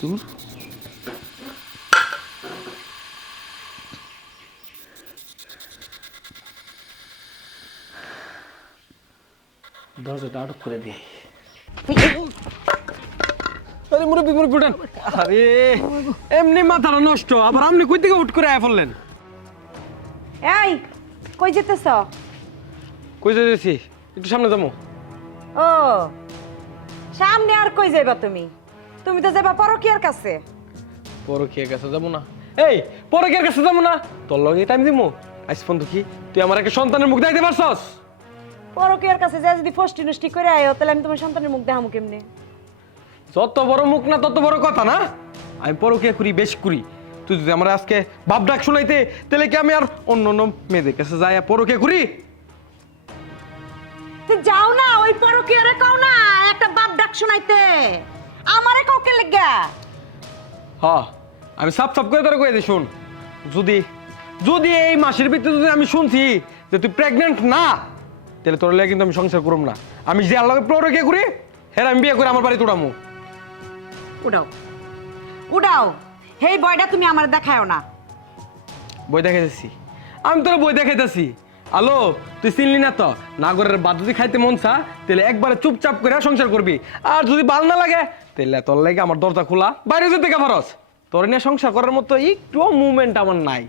দূর দরজাটা আটক করে দিয়ে আরে মুরব্বি মুরব্বি উঠান। আরে। এমনি মাথাটা নষ্ট আবার আপনি কই থেকে উঠ করে আয়া ফেললেন? এই কই যেতেছ? কই যাইতেছি? একটু সামনে যাব। ও সামনে আর কই যাইবা তুমি? তুমি তো যাবা পরকিয়ার কাছে। পরকিয়ার কাছে যাব না। এই পরকিয়ার কাছে যাব না? তোর লগে টাইম দিমু। আইস ফোন কি তুই আমার একটা সন্তানের মুখ দেখতে পারছস? পরকিয়ার কাছে যা যদি ফষ্টি নষ্টি করে আয়ো তাহলে আমি তোমার সন্তানের মুখ দেখামু কেমনে? যত বড় মুখ না তত বড় কথা না? আমি পরকিয়া করি বেশ করি। তুই যদি আমার আজকে বাপ ডাক শোনাইতে তাহলে কি আমি আর অন্য অন্য মেয়েদের কাছে যাই পরকিয়া করি? তুই যাও না ওই পরকিয়ারে কও না একটা বাপ ডাক শোনাইতে। আমারে কাউকে লেগা? হ আমি সাপ সাপ করে তোরা কয়ে দিই শোন। যদি যদি এই মাসের ভিতরে যদি আমি শুনছি যে তুই প্রেগনেন্ট না তাহলে তোর লাগে কিন্তু আমি সংসার করব না। আমি যে আল্লাহকে পরকিয়া করি হ্যাঁ আমি বিয়ে করে আমার বাড়িতে উড়ামু। উড়াও। উড়াও। হেই বয়টা তুমি আমার দেখায়ও না। বই দেখাইতেছি। আমি তোর বই দেখাইতেছি। আলো তুই চিনলি না তো? নাগরের বাদ যদি খাইতে মন চা তাহলে একবারে চুপচাপ করে সংসার করবি। আর যদি ভালো না লাগে তাহলে তোর লাগে আমার দরজা খোলা। বাইরে যেতে কে পারস? তোর নিয়ে সংসার করার মতো একটু মুভমেন্ট আমার নাই।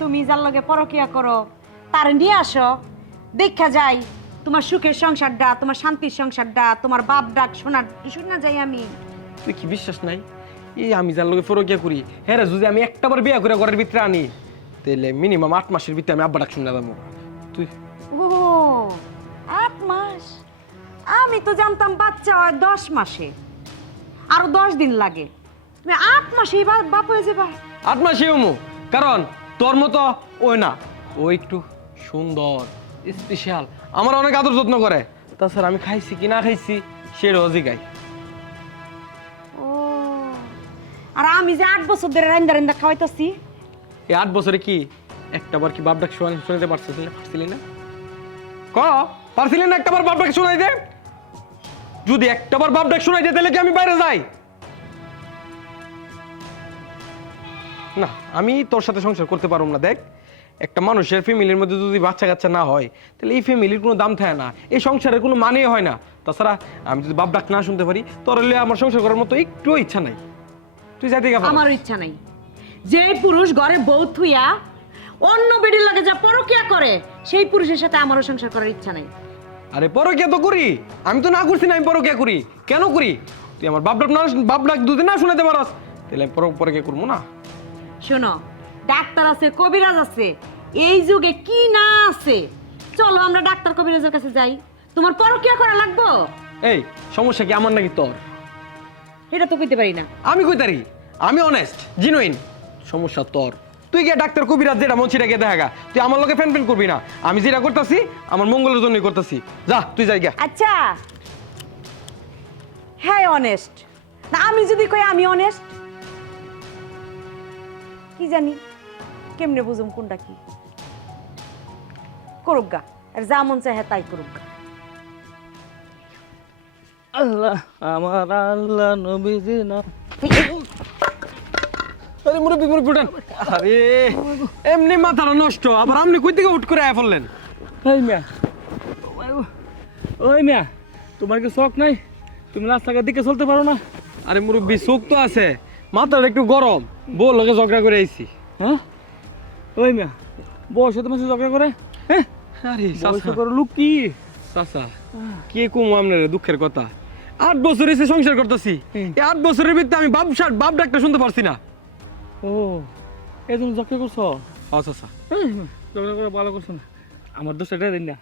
তুমি যার লগে পরকিয়া করো তার নিয়ে আসো। দেখা যাই তোমার সুখের সংসারটা তোমার শান্তির সংসারটা তোমার বাপ ডাক শোনার শোনা যাই আমি। তুই কি বিশ্বাস নাই? এই আমি যার লগে ফরকিয়া করি হ্যাঁ রে, যদি আমি একটাবার বিয়ে করে ঘরের ভিতরে আনি তাহলে মিনিমাম আট মাসের ভিতরে আমি আব্বা ডাক শুনে যাব। তুই আমি তো জানতাম বাচ্চা হয় দশ মাসে। আরও দশ দিন লাগে। তুমি আট মাসে বাপ হয়ে যাবা। আট মাসে উমু। কারণ তোর মতো ওই না ও একটু সুন্দর স্পেশাল আমার অনেক আদর যত্ন করে। তাছাড়া আমি খাইছি কি না খাইছি সে রোজই গাই ও আর আমি যে আট বছর ধরে রান্দা রান্দা খাওয়াইতেছি। এই আট বছরে কি? একটা বার কি বাপ ডাক শোনা শুনাইতে না? পারছিলি না? ক? পারছিলি না একটা বার বাপ ডাক শোনাই দে যদি একটা বার বাপ ডাক শোনাই তাহলে কি আমি বাইরে যাই? না, আমি তোর সাথে সংসার করতে পারব না, দেখ। একটা মানুষের ফ্যামিলির মধ্যে যদি বাচ্চা কাচ্চা না হয়, তাহলে এই ফ্যামিলির কোনো দাম থাকে না। এই সংসারের কোনো মানেই হয় না। তাছাড়া আমি যদি বাপ ডাক না শুনতে পারি, তোর হলে আমার সংসার করার মতো একটুও ইচ্ছা নাই। তুই যাইতে গা আমারও ইচ্ছা নাই। যে পুরুষ ঘরে বউ থুইয়া অন্য বেডির লাগে যা পরকিয়া করে, সেই পুরুষের সাথে আমারও সংসার করার ইচ্ছা নাই। আরে পরকিয়া তো করি। আমি তো না করছি না আমি পরকিয়া করি। কেন করি? তুই আমার বাপ ডাক না বাপ ডাক দুদিন না শুনাতে পারস তাহলে আমি পর পরকিয়া করব না। শোনো ডাক্তার আছে কবিরাজ আছে। এই যুগে কি না আছে? চলো আমরা ডাক্তার কবিরাজের কাছে যাই। তোমার পরকিয়া করা লাগবো? এই সমস্যা কি আমার নাকি তোর? এটা তো কইতে পারি না। আমি কই তারি আমি অনেস্ট জিনুইন সমস্যা তোর। তুই গিয়ে ডাক্তার কবিরাজ যেটা মন সেটা গিয়ে দেখা গা। তুই আমার লোকে ফ্যান ফ্যান করবি না। আমি যেটা করতেছি আমার মঙ্গলের জন্যই করতেছি। যা তুই যাই গা আচ্ছা। হ্যাঁ অনেস্ট না আমি যদি কই আমি অনেস্ট কি জানি কেমনে বুঝুম কোনটা কি? করুক গা আর যা মন চায় হ্যাঁ তাই করুক গা। আল্লাহ আমার আল্লাহ নবীজি না আরে মুরব্বি মুরব্বি উঠান। আরে এমনি মাথাটা নষ্ট। আবার আপনি কই থেকে উঠ করে আয়া ফেললেন? এই মিয়া। ওই- মিয়া তোমার কি শখ নাই? তুমি রাস্তাঘাট দিকে চলতে পারো না? আরে মুরব্বি তো আছে। মাথাটা একটু গরম। বউ লোকে ঝগড়া করে আইছি। হ্যাঁ? ওই মিয়া সাথে ঝগড়া করে? হ্যাঁ? আরে বয়সে করে লোক কি? চাচা কে কুমু আপনার দুঃখের কথা? আট বছর এসে সংসার করতেছি। আট বছরের ভিতরে আমি বাপ বাপ ডাকটা শুনতে পারছি না। ও এই তুমি ঝগড়া করছ? চাচা এই, ঝগড়া করে ভালো করছ না। আমার দোষ এটা দিন না।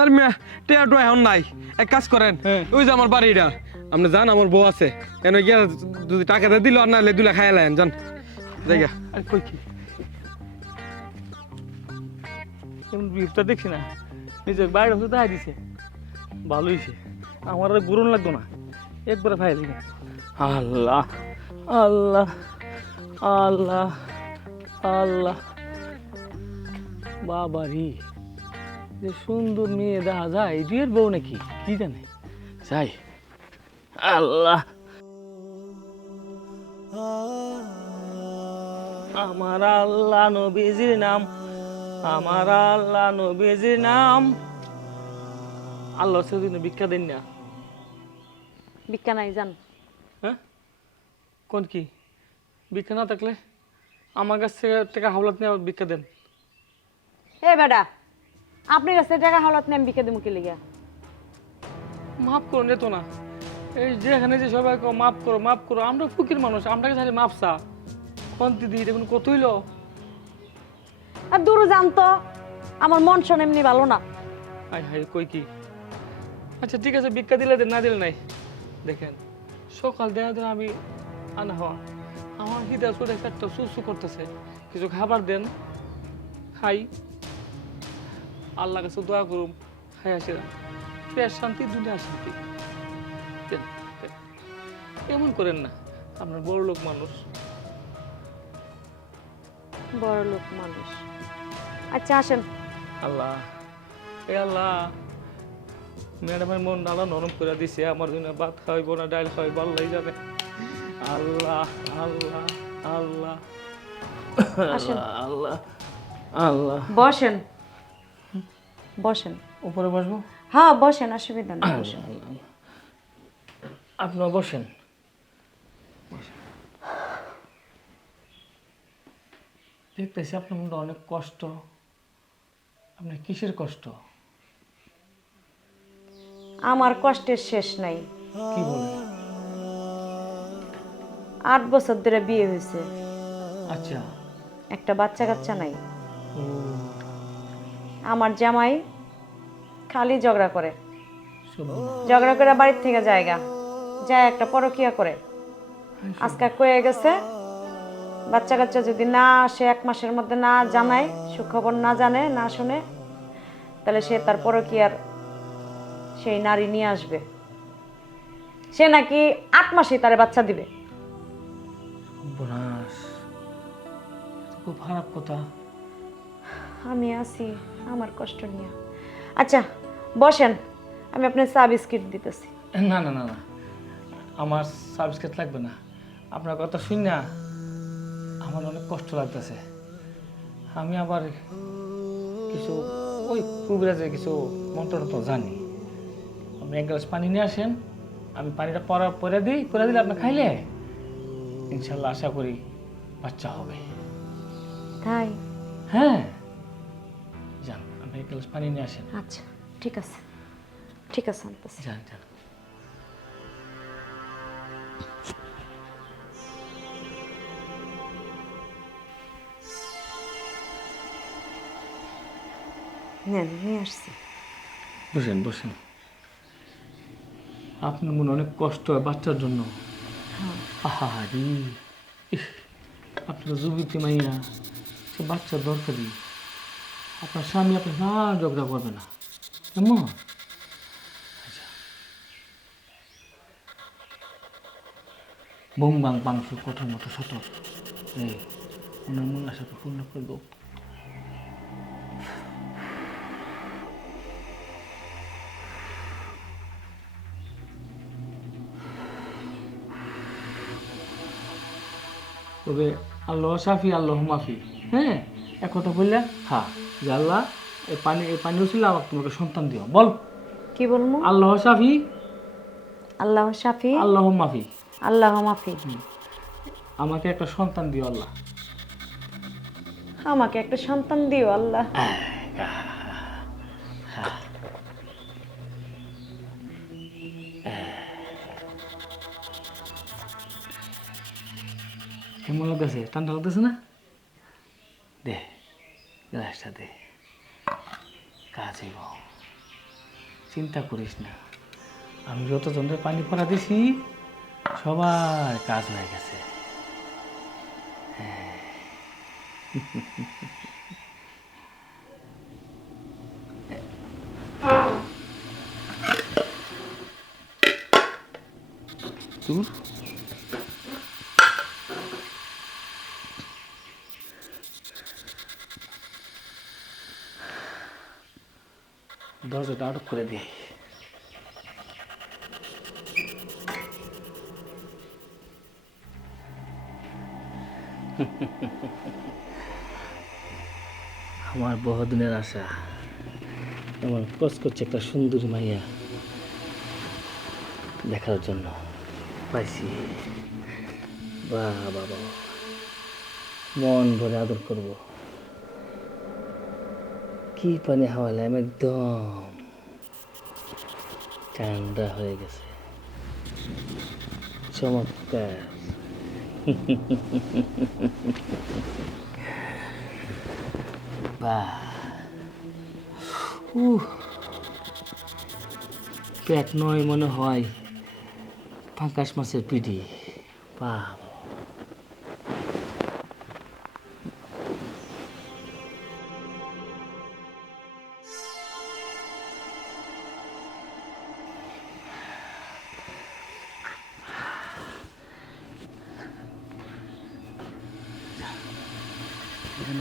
আর মিয়া টেয়া টো এখন নাই। এক কাজ করেন হ্যাঁ। ওই যে আমার বাড়িটা। আপনি জান আমার বউ আছে। কেন গিয়া যদি টাকা দিয়ে দিল আর না হলে দুলা খাইয়া লাইন জান জায়গা আর কই কি? এমন বিপটা দেখছি না। নিজের বাইরে হতে দেখা দিছে। ভালো হয়েছে আমার আর গুরুন লাগতো না। একবারে দিবে আল্লাহ আল্লাহ। আল্লাহ আল্লাহ। বাবারি যে সুন্দর মেয়ে দেখা যায় এটির বউ নাকি? কি জানে? যাই আল্লাহ। আমার আল্লাহ নবীজির নাম আমার আল্লাহ নবীজির নাম। আল্লাহ সেদিন ভিক্ষা দেন না। ভিক্ষা নাই জান। হ্যাঁ? কোন কি? ভিক্ষা না থাকলে আমার কাছ থেকে টাকা হাওলাত নিয়ে ভিক্ষা দেন। এ বেডা আপনি কাছে টাকা হাওলাত নেম বিকে দেবো কি লিগা? মাফ করুন যেত না এই যে এখানে যে সবাই কও, মাফ করো মাফ করো আমরা ফুকির মানুষ আমরা কাছে মাফ চা কোন দিদি দেখুন কত হইল? আর দূর জানতো আমার মন শোন এমনি ভালো না। হাই হাই কই কি? আচ্ছা ঠিক আছে ভিক্ষা দিলে দেন না দিলে নাই। দেখেন সকাল দেয়া দেন আমি আনা হওয়া। আমার হিদা চোটে একটা সুসু করতেছে। কিছু খাবার দেন খাই। আল্লাহ কাছে দোয়া করুম খাই আসিরা পেট শান্তি দুনিয়া শান্তি। এমন করেন না আপনার বড় লোক মানুষ। বড় লোক মানুষ। আচ্ছা আসেন। আল্লাহ এ আল্লাহ ম্যাডামের মন নালা নরম করে দিছে আমার জন্য ভাত খাওয়াইব না ডাল খাওয়াইব আল্লাহ জানে। আল্লাহ আল্লাহ আল্লাহ। আসেন। আল্লাহ আল্লাহ। বসেন। বসেন। উপরে বসবো? হ্যাঁ বসেন অসুবিধা নেই বসেন। আপনার বসেন। দেখতেছি আপনার মধ্যে অনেক কষ্ট। আপনার কিসের কষ্ট? আমার কষ্টের শেষ নাই। কি বলেন? আট বছর ধরে বিয়ে হয়েছে। আচ্ছা। একটা বাচ্চা কাচ্চা নাই। আমার জামাই খালি ঝগড়া করে। ঝগড়া করে বাড়ির থেকে জায়গা। যায় একটা পরকিয়া করে। আজকে কয়ে গেছে বাচ্চা কাচ্চা যদি না আসে এক মাসের মধ্যে না জানায় সুখবর না জানে না শুনে তাহলে সে তার পরকিয়ার সেই নারী নিয়ে আসবে। সে নাকি আট মাসে তারে বাচ্চা দিবে। খুব খারাপ কথা। আমি আছি আমার কষ্ট নিয়ে। আচ্ছা বসেন আমি আপনার চা বিস্কিট দিতেছি। না না না না আমার সাবস্ক্রাইব লাগবে না। আপনার কথা শুন না আমার অনেক কষ্ট লাগতেছে। আমি আবার কিছু ওই কুবিরাজের কিছু মন্ত্র তো জানি। আপনি এক গ্লাস পানি নিয়ে আসেন আমি পানিটা পরা পরে দিই পরে দিলে আপনি খাইলে ইনশাল্লাহ আশা করি বাচ্চা হবে। তাই? হ্যাঁ। যান আপনি এক গ্লাস পানি নিয়ে আসেন। আচ্ছা ঠিক আছে। ঠিক আছে আনতেছি। যান যান। নেন নিয়ে আসছি। বসেন বসেন। আপনার মনে অনেক কষ্ট হয় বাচ্চার জন্য। আহারি ইস, আপনার যুবতী মাইয়া। সে বাচ্চার দরকারি আপনার স্বামী আপনার না ঝগড়া করবে না। কেমন? আচ্ছা। বোম বাং পাংশ কঠোর মতো শত। এই ওনার মন আশাকে পূর্ণ করব তবে আল্লাহ সাফি আল্লাহ মাফি। হ্যাঁ এক কথা বললে? হ্যাঁ যে আল্লাহ এই পানি এই পানি ছিল আমাকে তোমাকে সন্তান দিও। বল। কি বলব? আল্লাহ সাফি আল্লাহ শাফি। আল্লাহ মাফি। আল্লাহ মাফি। আমাকে একটা সন্তান দিও আল্লাহ। আমাকে একটা সন্তান দিও আল্লাহ। কেমন লাগতেছে ঠান্ডা লাগতেছে না? দে গ্লাসটা দে কাজ হইব চিন্তা করিস না আমি যত জনের পানি পরা দিছি সবার কাজ হয়ে গেছে হ্যাঁ। দূর করে দিই। আমার বহুদিনের আশা। আমার কচ করছে একটা সুন্দর মাইয়া দেখার জন্য পাইছি। বাবা বাবা মন ভরে আদর করব। কি পানি হাওয়ালাম একদম ঠান্ডা হয়ে গেছে। চমৎকার। বাহ। পেট নয় মনে হয়। পাঙ্কাশ মাছের পিঠি। বাহ।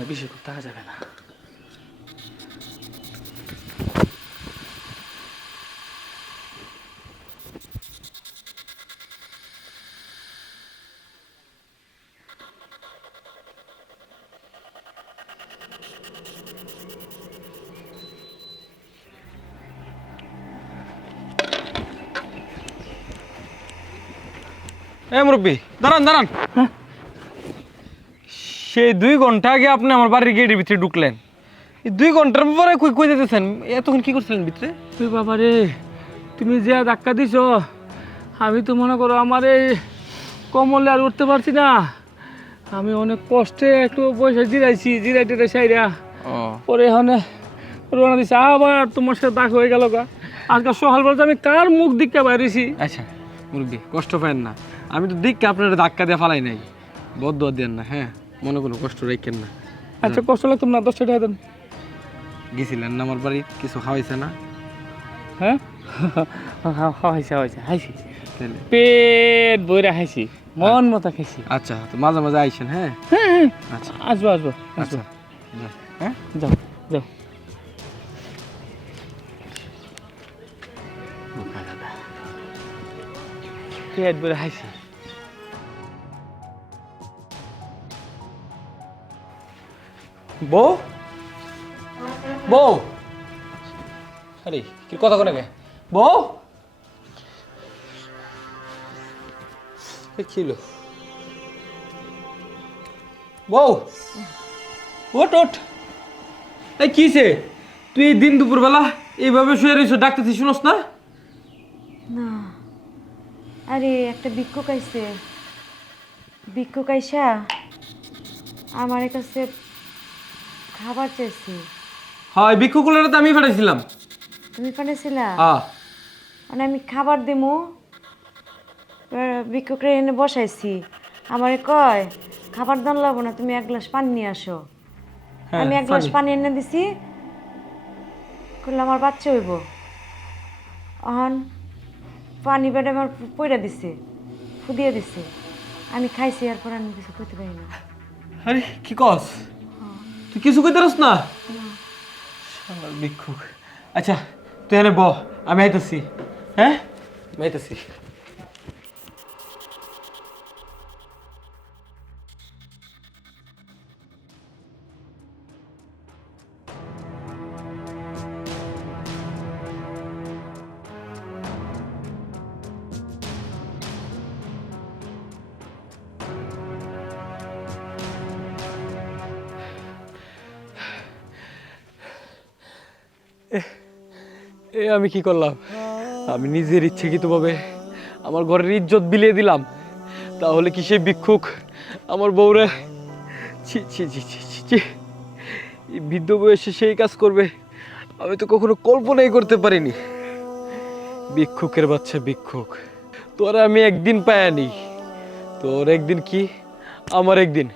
এখানে বেশি খুব থাকা যাবে না এ মুরব্বী দাঁড়ান দাঁড়ান সেই দুই ঘণ্টা আগে আপনি আমার বাড়ির গেটের ভিতরে ঢুকলেন। এই দুই ঘণ্টার পরে কই কই যেতেছেন? এতক্ষণ কি করছিলেন ভিতরে? তুই বাবা রে তুমি যে ধাক্কা দিছ আমি তো মনে করো আমার এই কমলে আর উঠতে পারছি না। আমি অনেক কষ্টে একটু পয়সা জিরাইছি জিরাই টিরাই সাইরা। পরে এখানে রোনা দিছে আবার তোমার সাথে দাগ হয়ে গেল গা। আজকাল সকালবেলা আমি কার মুখ দিকে বাইরেছি? আচ্ছা মুরব্বী কষ্ট পাবেন না। আমি তো দেখকে আপনার ধাক্কা দিয়ে ফালাই নাই। বদ্ধ দেন না হ্যাঁ। মনে কোনো কষ্ট রেখেন না। আচ্ছা কষ্ট লাগতাম না দশ টাকা দেন। গেছিলেন না আমার বাড়ি কিছু খাওয়াইছে না। হ্যাঁ? হাইছে হাইছে হাইছি তাহলে? পেট বইরা খাইছি মন মতো খাইছি। আচ্ছা তো মাঝে মাঝে আইসেন হ্যাঁ? হ্যাঁ হ্যাঁ। আচ্ছা। আসব আসব আচ্ছা হ্যাঁ? যাও যাও। পেট বইরা খাইছি। বউ? বউ? আরে, কি কথা কোনে গে? বউ? ছিল বউ? ওট ওট এই কিসে তুই এই দিন দুপুরবেলা এইভাবে শুয়ে রয়েছো ডাকতেছি শুনোস না? না। আরে, একটা ভিক্ষুক আইছে। ভিক্ষুক আইসা আমার কাছে খাবার চাইছে। হয় ভিক্ষুকুলের তো আমি পাঠাইছিলাম তুমি পাঠাইছিলা হ্যাঁ। মানে আমি খাবার দিমু ভিক্ষুকরে এনে বসাইছি। আমারে কয় খাবার দান লাগবো না তুমি এক গ্লাস পানি নিয়ে আসো। হ্যাঁ, আমি এক গ্লাস পানি। পানি এনে দিছি করলে আমার বাচ্চা হইব। অহন পানি বেড়ে আমার পইরা দিছে ফুদিয়ে দিছে। আমি খাইছি এরপর আমি কিছু করতে পারি না। আরে কি কস? তুই কিছু কইতে পারস না? শালার ভিক্ষুক। আচ্ছা তুই এনে ব আমি আইতেছি। হ্যাঁ? আমি আইতেছি। আমি কি করলাম? আমি নিজের ইচ্ছাকৃতভাবে আমার ঘরের ইজ্জত বিলিয়ে দিলাম। তাহলে কি সেই ভিক্ষুক আমার বউরে? ছি ছি ছি ছি ছি ছি। বৃদ্ধ বয়সে সেই কাজ করবে। আমি তো কখনো কল্পনাই করতে পারিনি। ভিক্ষুকের বাচ্চা ভিক্ষুক। তোরা আমি একদিন পায়ানি তোর একদিন কি? আমার একদিন।